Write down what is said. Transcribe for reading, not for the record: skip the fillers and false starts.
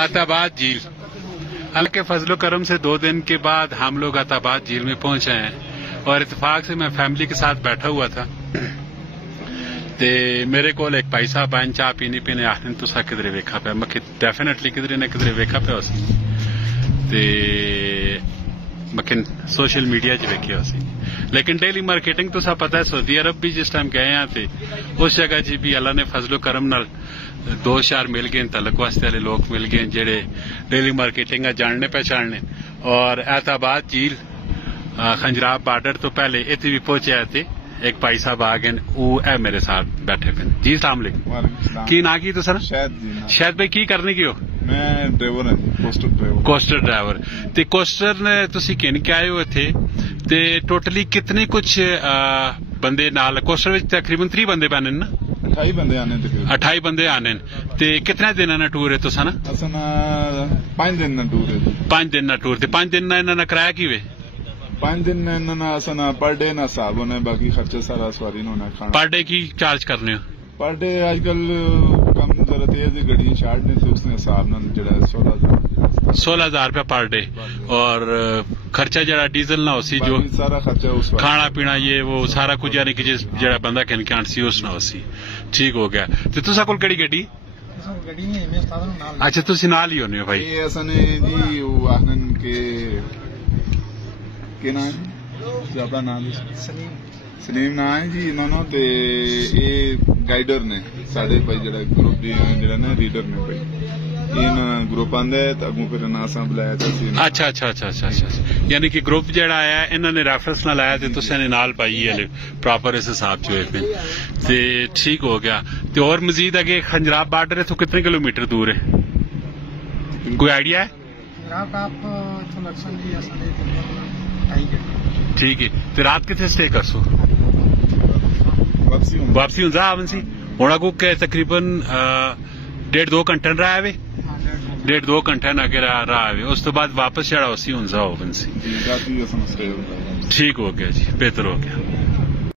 अताबाद झील। अल्लाह के फजलो करम से 2 दिन के बाद हम लोग अताबाद झील में पहुंचे हैं और इत्तेफाक से मैं फैमिली के साथ बैठा हुआ था ते मेरे को एक भाई साहब आए चाह पीने पीने आखने तुसा किधरे वेखा पे मैं डेफिनेटली किधरे ने किधरे वेखा पे उसी ते मकिन सोशल मीडिया च वेखिया उसी लेकिन डेली मार्केटिंग तुसा पता है सऊदी अरब भी जिस टाइम गए हैं थे उस जगह जी भी अल्लाह ने फजलो करम नाल 2 शहर मिल गए तलक वास्ते वाले लोग मिल गए जेड़े डेली मार्केटिंग जानने पहचानने और एताबाद झील खंजराब बॉर्डर तो पहले इतने भी पहुंचे थे एक भाई साहब आ गए वो है मेरे साथ बैठे पे जी सलाम अलैकुम की ना की तो सर शायद भाई की करने की हो मैं ड्राइवर हां कोस्टर ड्राइवर ते कोस्टर ने तुसी किन के आए हो थे ते टोटली कितने कुछ बंदे नाल कोस्टर विच तकरीबन 3 बंदे बने ना 28 बंदे आने तकरीबन 28 बंदे आने ते कितने दिन ना टूर है तुसा ना असन 5 दिन ना टूर है 5 दिन ना टूर ते 5 दिन ना इन्ना किराया की वे 5 दिन ना असन पर डे ना हिसाब होना बाकी खर्चा सारा सवारी होना खाना पर डे की चार्ज करने हो पर डे आजकल कम जरा तेज गड्डियां छाड़ने से उसने हिसाब ना जरा 16,000 रुपया पर डे और खर्चा जरा डीजल ना होसी जो सारा खर्चा उस खाना पीना ये वो सारा कुछ यानी कि जिस जरा बंदा कहन के सी उस ना होसी ठीक हो गया तो तुसा कोल केड़ी गड्डी अच्छा तुसी नाल ही होने हो भाई ये असने जी वो आनन के नाम ज्यादा नाम सलीम ना है जी इन्होंने ते ये गाइडर ने साढ़े भाई जरा ग्रुप दी जरा ना रीडर ने भाई इन ग्रुप आंदे अगू फिर ना सा बुलाया था अच्छा यानी कि ग्रुप जड़ा आया इन्होंने रेफरेंस ना लाया ते तुसे ने नाल पाई है प्रॉपर इस हिसाब जो है ते ठीक हो गया ते और मजीद आगे खंजराब बॉर्डर है तो कितने किलोमीटर दूर है कोई आइडिया है ठीक है तो रात कितने स्टे कर सो वापसी हूं आवन सी हुण अगू के तकरीबन 1.5-2 घंटे रहा है 1.5-2 घंटे ना के रहा है उस तो बाद वापस जरा उसी हूं जाओ बन सी ठीक हो गया जी बेहतर हो गया।